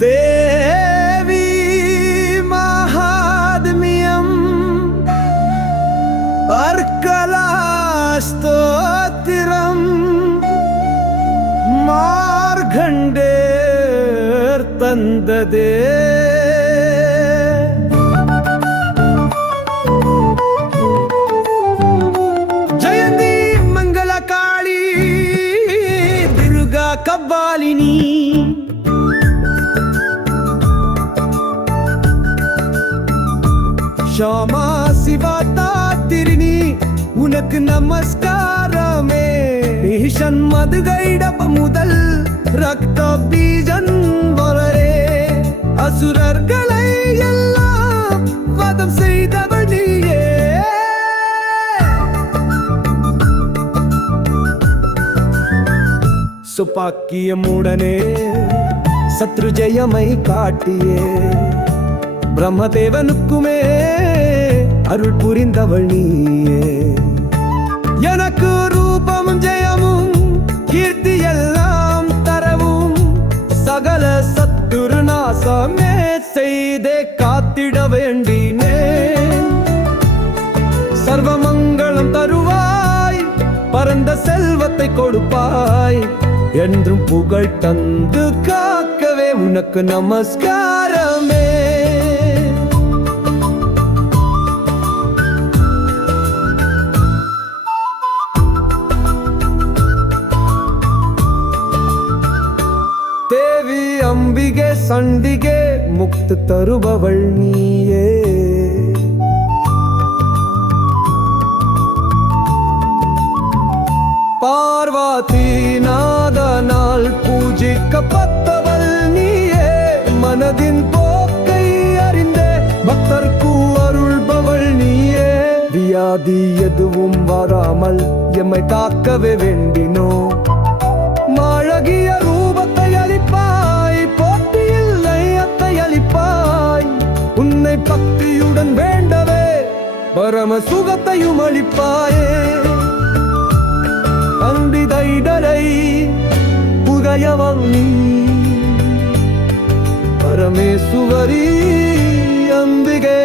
தேவி மகாத்மியம் அர்க்கலா ஸ்தோத்திரம் மார்கண்டேர் தந்ததே. ஜெயந்தி மங்கள காளி துர்கா கபாலினி ஷாமா சிவா தாத்திரினி உனக்கு நமஸ்காரமே. ஈஷன் மதுகைடப்ப முதல் ரக்த பீஜன் வரரே. அசுரர்களை எல்லாம் வதம் செய்தவள் நீயே. சுப்பாக்கியமுடனே சத்ரு ஜெயமை காட்டியே. பிரம்மதேவனுக்குமே அருள் புரிந்தவள் நீயே. எனக்கு ரூபமும் ஜெயமும் கீர்த்தி எல்லாம் தரவும் சகல சத்துரு நாசமே செய்தே காத்திட வேண்டினேன். சர்வமங்களம் தருவாய், பரந்த செல்வத்தை கொடுப்பாய், என்றும் புகழ் தந்து காக்கவே உனக்கு நமஸ்காரமே. தேவி அம்பிகே சண்டிகே முக்தி தருபவள் நீயே. பார்வதி நாதனால் பூஜிக்கப்பட்டவள் நீயே. மனதின் போக்கை அறிந்தே பக்தர்க்கு அருள்பவள் நீயே. வியாதி எதுவும் வராமல் எம்மை காக்கவே வேண்டினோ. மாழகிய ரூபத்தை அளிப்பாய், போட்டியில்லை அத்தை அளிப்பாய். உன்னை பக்தியுடன் வேண்டவே பரம சுகத்தையும் அளிப்பாயே. அம்பிதைடரை புகையவம் நீ பரமேசுவரி அம்பிகே.